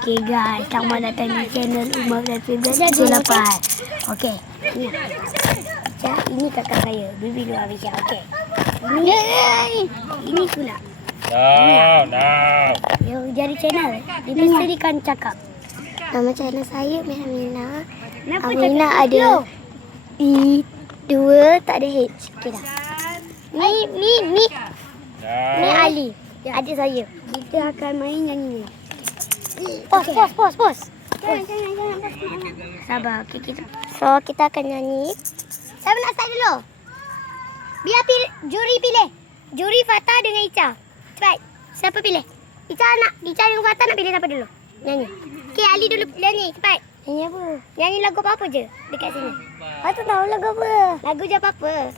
Okay guys, selamat datang di channel Umar dan Fibran 78. Okay, ini kakak saya, Bibi Dua Abisha. Okay, ini pula. Yang jadi channel, dia mesti cakap. Nama channel saya Mina. Kenapa Amina cakap ada I2, tak ada H. Okay dah. Ni Ali. Adik saya. Kita akan main nyanyi. Pos. Jangan. Sabar, okay, kita. So, kita akan nyanyi. Saya nak start dulu. Biar juri pilih. Juri Fatah dengan Ica. Cepat. Siapa pilih? Ica dengan Fatah nak pilih siapa dulu? Nyanyi. Okay, Ali dulu nyanyi. Cepat. Nyanyi apa? Nyanyi lagu apa-apa je dekat sini. Fatah tahu lagu apa? Lagu je apa-apa.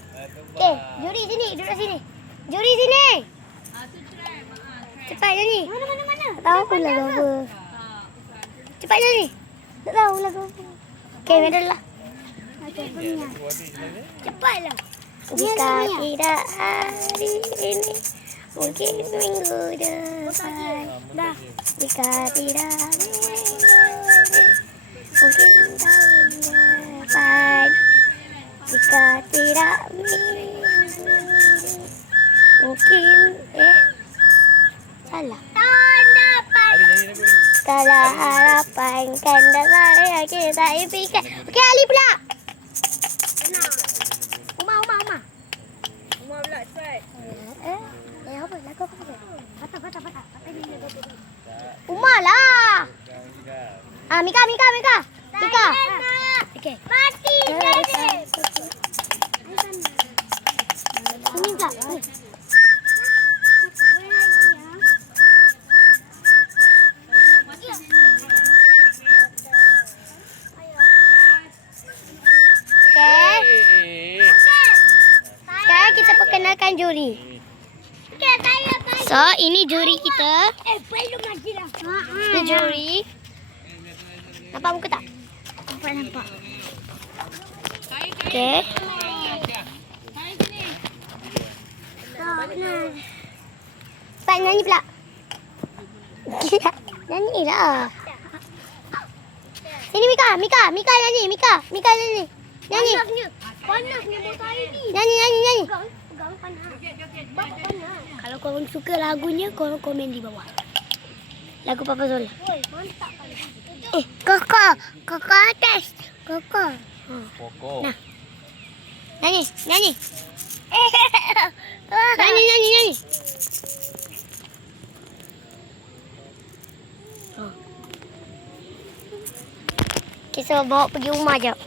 Okay, juri sini. Duduk sini. Juri sini. Cepat nyanyi. Mana? Tak tahu pun lagu apa. Cepat nyanyi. Tak tahu lagu apa. Okay, medal lah. Cepatlah. Jika tidak hari ini, mungkin minggu depan. Dah. Jika tidak minggu ini, mungkin tahun depan. Jika tidak minggu ini, mungkin salah. Tahun depan. Kalau harapan kan dasar yang kita impikan. Okey, Ali pula. Uma. Umar pula cepat. Apa? Lagu apa? Patah. Uma lah. Mika. Okay. Mati jadi. Ini tak. Sekarang kita perkenalkan juri. So, ini juri kita. Belum lagi lah. Ini juri. Nampak muka tak? Nampak. Okey. Cepat nyanyi pula. Nyanyi lah. Sini Mika nyanyi. Mika nyanyi. Nyanyi. Panasnya botol air ni. Nyanyi. Pegang panas. Bapak panas. Kalau korang suka lagunya, korang komen di bawah. Lagu Papa Zola. Woi, mantap kali. Kakak atas. Kakak. Nah. Nyanyi. Nyanyi. Okay, so bawa pergi rumah jap.